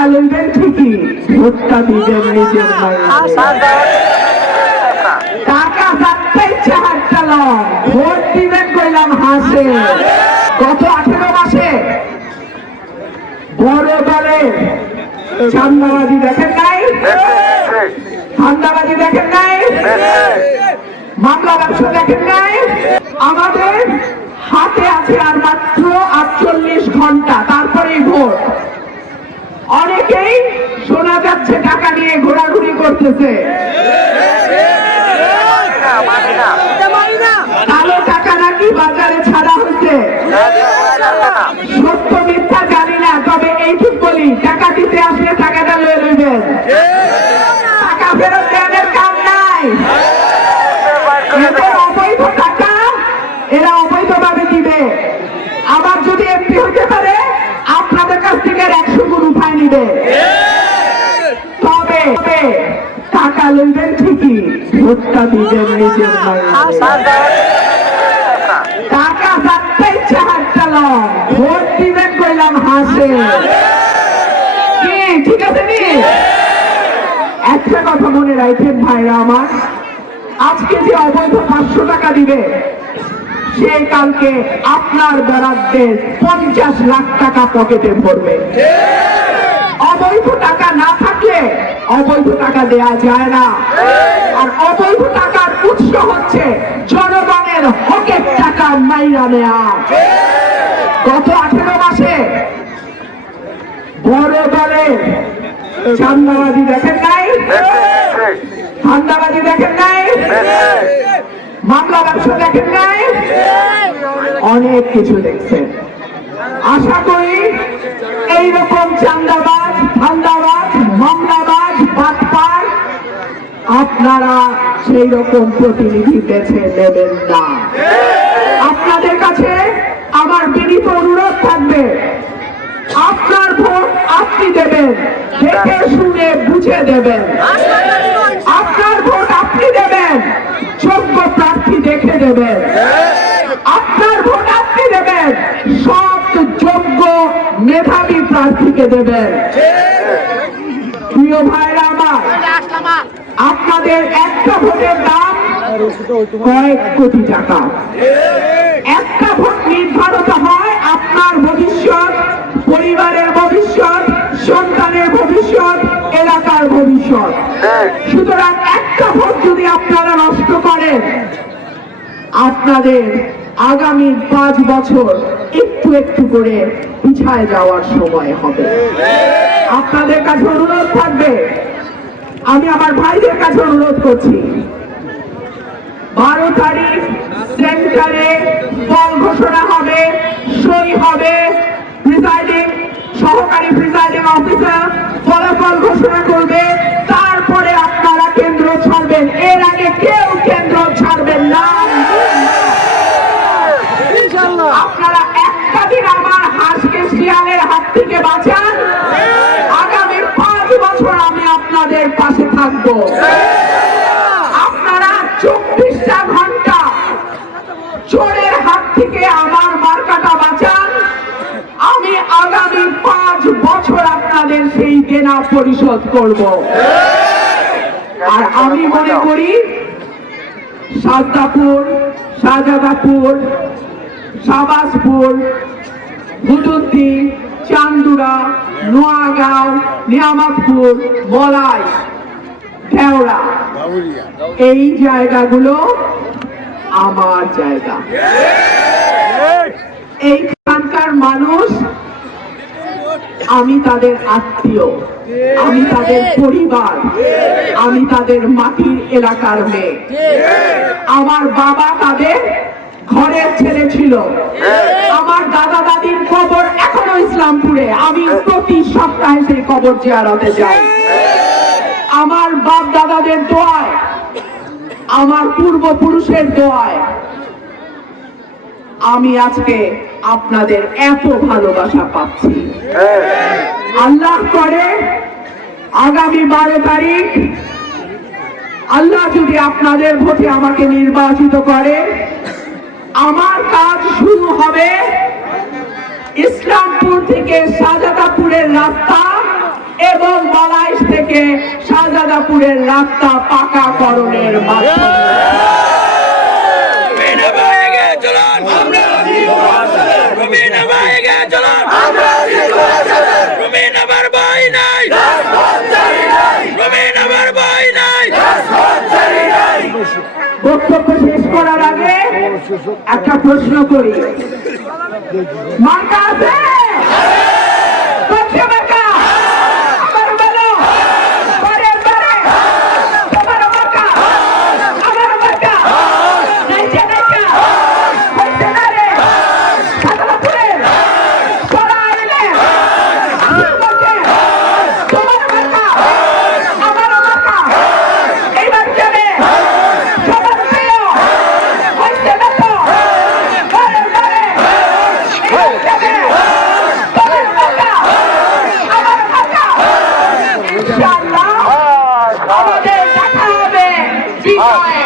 টাকা লইবেন ঠিকই, ভোটটা দিবেন নিজের টাকা চারটে ইচ্ছে হাতটা লন, ভোট দিবেন কইলাম হাসে। গত 18 মাসে বড় দলে চান্দাবাজি দেখেন নাই, ধান্দাবাজি দেখেন নাই, মামলা ব্যবসা দেখেন নাই। আমাদের হাতে আছে আর মাত্র 48 ঘন্টা, তারপরেই ভোট। অনেকেই শোনা যাচ্ছে টাকা নিয়ে ঘোরাঘুরি করতেছে। কালো টাকা নাকি বাজারে ছাড়া হচ্ছে, সত্য মিথ্যা জানি না, তবে এইটুক বলি টাকা দিতে আসলে টাকাটা লয়ে লইবেন, টাকা ফেরত দেওয়ার কাম নাই। এদের অবৈধ টাকা এরা অবৈধভাবে দিবে, আবার যদি এমপি হতে পারে আপনাদের কাছ থেকে 100 গুণ উঠায় নিবে। তবে টাকা লইবেন ঠিকই, ভোটটা দিবেন নিজের টাকা চারটে ইচ্ছে হাতটা লন, ভোট দিবেন কইলাম হাসে। কি ঠিক আছে নি? একটা কথা মনে রাখেন ভাইরা আমার, আজকে যে অবৈধ 500 টাকা দিবে, সে কালকে আপনার বরাদ্দের 50 লাখ টাকা পকেটে ভরবে। অবৈধ টাকা না থাকলে অবৈধ টাকা দেয়া যায় না, আর অবৈধ টাকার উৎস হচ্ছে জনগণের হকের টাকা মাইরা নেয়া। গত 18 মাসে বড় দলে চান্দাবাজি দেখেন নাই, ধান্দাবাজি দেখেন নাই, মামলা ব্যবসা দেখেন নাই, অনেক কিছু দেখছেন। আশা করি এইরকম চান্দাবাজ, ধান্দাবাজ, মামলাবাজ, বাটপার আপনারা সেই রকম প্রতিনিধি বেছে নেবেন না। আপনাদের কাছে আমার বিনীত অনুরোধ থাকবে, আপনার ভোট আপনি দেবেন, দেখে শুনে বুঝে দেবেন। আপনার ভোট আপনি দেবেন, যোগ্য প্রার্থী দেখে দেবেন। আপনার ভোট আপনি দেবেন, সব যোগ্য মেধাবী প্রার্থীকে দেবেন। প্রিয় ভাইরা আমার, আপনাদের একটা ভোটের দাম কয়েক কোটি টাকা। একটা ভোট নির্ধারিত হয় আপনার ভবিষ্যৎ, পরিবারের ভবিষ্যৎ, সন্তানের ভবিষ্যৎ, এলাকার ভবিষ্যৎ। সুতরাং একটা ভোট যদি আপনারা নষ্ট করেন, আপনাদের আগামী 5 বছর একটু একটু করে পিছায় যাওয়ার সময় হবে। আপনাদের কাছে অনুরোধ থাকবে, আমি আমার ভাইদের কাছে অনুরোধ করছি, 12 তারিখ সেন্টারে ফল ঘোষণা হবে, সই হবে, সহকারী প্রিসাইডিং অফিসার ফলাফল ঘোষণা করবে, তারপরে আপনারা কেন্দ্র ছাড়বেন। এর আগে কেউ কেন্দ্র ছাড়বেন না। আপনারা একটা দিন আমার হাঁসকে শিয়ালের হাত থেকে বাঁচান, আগামী 5 বছর আমি আপনাদের পাশে থাকবো। আপনারা 24টা ঘন্টা চোরের হাত থেকে আমার মার্কাটা বাঁচান, আমি আগামী 5 বছর আপনাদের সেই দেনা পরিশোধ করব। আর আমি মনে করি সাদ্দাপুর, শাহজাদাপুর, শাহবাজপুর, হুদুদ্দি, চান্দুরা, নোয়াগাঁও, নিয়ামতপুর, বলাই, ঢেওড়া, এই জায়গাগুলো আমার জায়গা। এইখানকার মানুষ, আমি তাদের আত্মীয়, আমি তাদের পরিবার, আমি তাদের মাটির এলাকার মেয়ে। আমার বাবা তাদের ঘরের ছেলে ছিল। আমার দাদা দাদির কবর এখনো ইসলামপুরে, আমি প্রতি সপ্তাহে সেই কবর জিয়ারতে যাই। আমার বাপ দাদাদের দোয়ায়, আমার পূর্বপুরুষের দোয়ায় আমি আজকে আপনাদের এত ভালোবাসা পাচ্ছি। আল্লাহ করে আগামী 12 তারিখ আল্লাহ যদি আপনাদের ভোটে আমাকে নির্বাচিত করে, আমার কাজ শুরু হবে ইসলামপুর থেকে শাহজাদাপুরের রাস্তা থেকে শাহজাদাপুরের রাস্তা পাকাকরণের মাধ্যমে। বক্তব্য শেষ করার আগে একটা প্রশ্ন করি, মার্কা আছে? কোথায় মার্কা? আমার বলো, পরে পরে তোমার মার্কা, আমার মার্কা, নাইচা নাইচা, হইছে না রে, শাহজাদাপুরের সরাইলে, আমার মার্কা, তোমার মার্কা, আমার মার্কা, এইবার যাবে সবার প্রিয়, হইছে না তো, পরে পরে, এইবার যাবে তোমার মার্কা, আমার মার্কা, ইনশাআল্লাহ আমাদের দেখা হবে বিজয়